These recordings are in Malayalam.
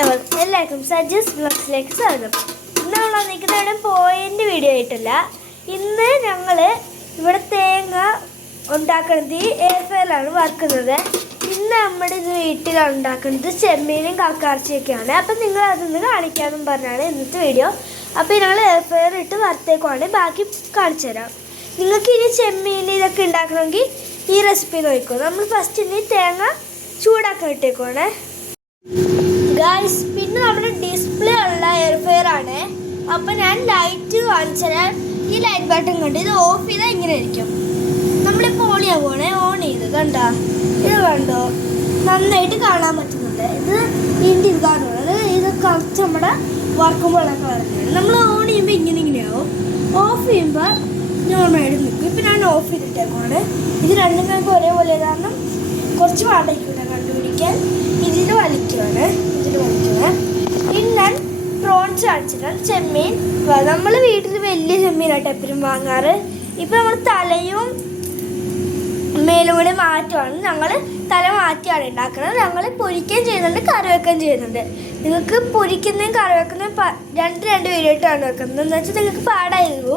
എല്ലാവർക്കും സജസ് ബ്ലോഗ്സിലേക്ക് സ്വാഗതം. ഇന്ന് നമ്മൾ വന്നിരിക്കുന്ന പോയിന്റ് വീഡിയോ ആയിട്ടല്ല. ഇന്ന് ഞങ്ങൾ ഇവിടെ തേങ്ങ ഉണ്ടാക്കുന്നത് എയർ ഫ്രയറിലാണ് വറുക്കുന്നത്. ഇന്ന് നമ്മുടെ ഇത് വീട്ടിലാണ് ഉണ്ടാക്കുന്നത് ചെമ്മീനും കക്കാർച്ചിയൊക്കെയാണ്. അപ്പം നിങ്ങൾ അതൊന്ന് കാണിക്കാമെന്നും പറഞ്ഞാണ് ഇന്നത്തെ വീഡിയോ. അപ്പോൾ ഞങ്ങൾ എയർ ഫ്രയർ ഇട്ട് വറുത്തേക്കുവാണ്, ബാക്കി കാണിച്ചു തരാം. നിങ്ങൾക്ക് ഇനി ചെമ്മീൻ ഇതൊക്കെ ഉണ്ടാക്കണമെങ്കിൽ ഈ റെസിപ്പി നോക്കിക്കോ. നമ്മൾ ഫസ്റ്റ് ഇനി തേങ്ങ ചൂടാക്കാൻ ഇട്ടേക്കുവാണ് ഗായ്സ്. പിന്നെ നമ്മുടെ ഡിസ്പ്ലേ ഉള്ള എയർ ഫ്രയർ ആണ്. അപ്പം ഞാൻ ലൈറ്റ് കാണിച്ചാൽ ഈ ലൈറ്റ് ബട്ടൺ കണ്ട് ഇത് ഓഫ് ചെയ്താൽ ഇങ്ങനെ ആയിരിക്കും. നമ്മളിപ്പോൾ ഓൺ ചെയ്യാൻ പോകണേ. ഓൺ ചെയ്ത് കണ്ടോ, ഇത് കണ്ടോ, നന്നായിട്ട് കാണാൻ പറ്റുന്നുണ്ട്. ഇത് ഇതിൻ്റെ ഇതാണ് പറയുന്നത്. ഇത് കുറച്ച് നമ്മുടെ വറക്കുമ്പോഴൊക്കെ വരുന്നത്. നമ്മൾ ഓൺ ചെയ്യുമ്പോൾ ഇങ്ങനെയാവും, ഓഫ് ചെയ്യുമ്പോൾ നോർമലായിട്ട് നിൽക്കും. ഇപ്പം ഞാൻ ഓഫ് ചെയ്തിട്ടേക്കാണ്. ഇത് രണ്ടും നമുക്ക് ഒരേപോലെ കാരണം കുറച്ച് പാടായിക്കൂടെ കണ്ടുപിടിക്കാൻ. ഇതിൽ വലിക്കുകയാണ്. ഇനി ഞാൻ പ്രോൺസ് കാണിച്ചിട്ടാണ്. ചെമ്മീൻ നമ്മൾ വീട്ടിൽ വലിയ ചെമ്മീനായിട്ട് എപ്പോഴും വാങ്ങാറ്. ഇപ്പം നമ്മൾ തലയും മേലും കൂടി മാറ്റുവാണ്. ഞങ്ങൾ തല മാറ്റിയാണ് ഉണ്ടാക്കുന്നത്. ഞങ്ങൾ പൊരിക്കുകയും ചെയ്യുന്നുണ്ട്, കറി വെക്കുകയും ചെയ്യുന്നുണ്ട്. നിങ്ങൾക്ക് പൊരിക്കുന്നതും കറി വെക്കുന്നതും രണ്ട് വീഡിയോ ആയിട്ടാണ് വെക്കുന്നത്. എന്ന് വെച്ചാൽ നിങ്ങൾക്ക് പാടായിരുന്നു.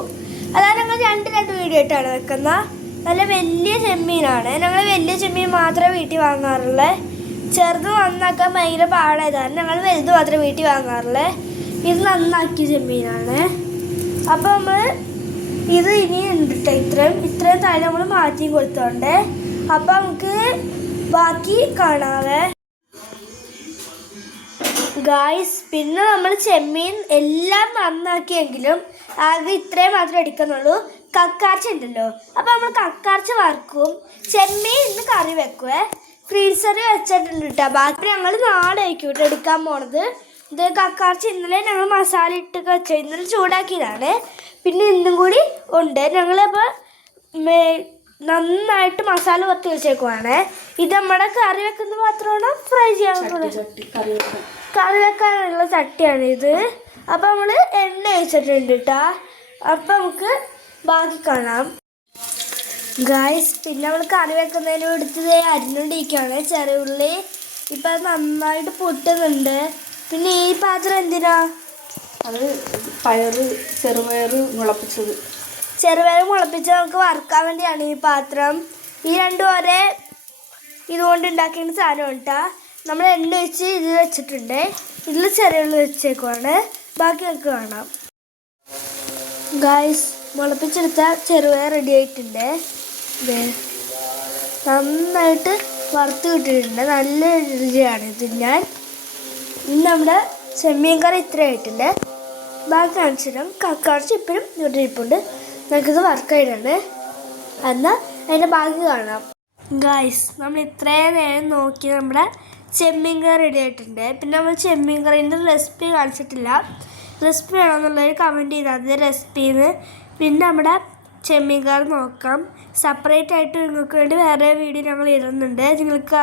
അതാണ് ഞങ്ങൾ രണ്ട് വീഡിയോ ആയിട്ടാണ് വെക്കുന്നത്. നല്ല വലിയ ചെമ്മീനാണ്. ഞങ്ങൾ വലിയ ചെമ്മീൻ മാത്രമേ വീട്ടിൽ വാങ്ങാറുള്ളൂ. ചെറുത് നന്നാക്കാൻ ഭയങ്കര പാടായതാണ്. ഞങ്ങൾ വലുത് മാത്രമേ വീട്ടിൽ വാങ്ങാറുള്ളൂ. ഇത് നന്നാക്കിയ ചെമ്മീനാണ്. അപ്പോൾ നമ്മൾ ഇത് ഇനി ഉണ്ട് ഇത്രയും തല നമ്മൾ മാറ്റി കൊടുത്തോണ്ട്. അപ്പം നമുക്ക് ബാക്കി കാണാവേ ഗായ്സ്. പിന്നെ നമ്മൾ ചെമ്മീൻ എല്ലാം നന്നാക്കിയെങ്കിലും ആകെ ഇത്രയും മാത്രമേ എടുക്കുന്നുള്ളൂ. കക്കാർച്ച ഉണ്ടല്ലോ, അപ്പം നമ്മൾ കക്കാർച്ച വറുക്കും. ചെമ്മീൻ ഇന്ന് കറി വെക്കുവേ. ഫ്രീസറിൽ വെച്ചിട്ടുണ്ട് കേട്ടോ. ബാക്കി ഞങ്ങൾ നാളെ ആയിരിക്കും എടുക്കാൻ പോണത്. ഇത് കക്കാർച്ച ഇന്നലെ ഞങ്ങൾ മസാല ഇട്ട് വെച്ചോ, ഇന്നലെ ചൂടാക്കിയതാണ്. പിന്നെ ഇന്നും കൂടി ഉണ്ട്. ഞങ്ങളിപ്പോൾ നന്നായിട്ട് മസാല പുറത്ത് വെച്ചേക്കുവാണ്. ഇത് നമ്മുടെ കറി വെക്കുന്ന പാത്രമാണ്, ഫ്രൈ ചെയ്യാൻ കറി വെക്കാനുള്ള ചട്ടിയാണ് ഇത്. അപ്പം നമ്മൾ എണ്ണ ഒഴിച്ചിട്ടുണ്ട് കേട്ടോ. അപ്പം നമുക്ക് ബാക്കി കാണാം ഗായ്സ്. പിന്നെ നമ്മൾ കറി വെക്കുന്നതിന് എടുത്തത് അരിഞ്ഞുകൊണ്ടിരിക്കുകയാണ് ചെറിയ ഉള്ളി. ഇപ്പം അത് നന്നായിട്ട് പൊട്ടുന്നുണ്ട്. പിന്നെ ഈ പാത്രം എന്തിനാ? അത് ചെറുപയർ മുളപ്പിച്ചത് നമുക്ക് വറുക്കാൻ വേണ്ടിയാണ് ഈ പാത്രം. ഈ രണ്ടും ഒരേ ഇതുകൊണ്ട് ഉണ്ടാക്കിയ സാധനം കേട്ടോ. നമ്മൾ എണ്ണ വെച്ച് ഇത് വെച്ചിട്ടുണ്ട്. ഇതിൽ ചെറിയ ഉള്ളി വെച്ചേക്കുവാണ്. ബാക്കി നമുക്ക് കാണാം ഗായ്സ്. മുളപ്പിച്ചെടുത്ത ചെറുപയർ റെഡി ആയിട്ടുണ്ട്. നന്നായിട്ട് വറുത്ത് കിട്ടിയിട്ടുണ്ട്. നല്ല രുചിയാണ് ഇത്. ഇന്ന് നമ്മുടെ ചെമ്മീൻ കറി ഇത്ര ആയിട്ടുണ്ട്. ബാക്കി കാണിച്ചിട്ടും കക്കാർച്ച ഇപ്പോഴും ഇരിപ്പുണ്ട്. നമുക്കിത് വറുക്കായിട്ടാണ്. എന്നാൽ അതിൻ്റെ ബാക്കി കാണാം ഗായ്സ്. നമ്മൾ ഇത്രയും നേരം നോക്കി നമ്മുടെ ചെമ്മീൻ കറി റെഡി ആയിട്ടുണ്ട്. പിന്നെ നമ്മൾ ചെമ്മീൻ കറീൻ്റെ റെസിപ്പി കാണിച്ചിട്ടില്ല. റെസിപ്പി വേണമെന്നുള്ളവർ കമൻറ്റ് ചെയ്താൽ മതി റെസിപ്പീന്ന്. പിന്നെ നമ്മുടെ ചെമ്മീൻ കറി നോക്കാം. സെപ്പറേറ്റ് ആയിട്ട് നിങ്ങൾക്ക് വേണ്ടി വേറെ വീഡിയോ ഞങ്ങൾ ഇടുന്നുണ്ട്. നിങ്ങൾക്ക്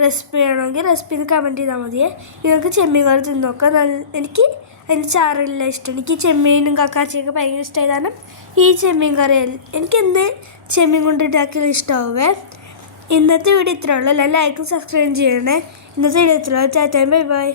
റെസിപ്പി വേണമെങ്കിൽ റെസിപ്പിന്ന് കമൻറ്റ് ചെയ്താൽ മതിയേ. നിങ്ങൾക്ക് ചെമ്മീൻ കറി തിന്ന് നോക്കാം. എനിക്ക് അതിന് ചാറെല്ലാം ഇഷ്ടം. എനിക്ക് ചെമ്മീനും കക്കാച്ചിയൊക്കെ ഭയങ്കര ഇഷ്ടമായി. കാരണം ഈ ചെമ്മീൻ കറി എനിക്ക് എന്ത് ചെമ്മീൻ കൊണ്ട് ഉണ്ടാക്കിയാലും ഇഷ്ടമാവേ. ഇന്നത്തെ വീഡിയോ ഇത്രേ ഉള്ളൂ. എല്ലാം ലൈക്കും സബ്സ്ക്രൈബും ചെയ്യണേ. ഇന്നത്തെ വീഡിയോ ഇത്രേ ഉള്ളൂ. Bye bye.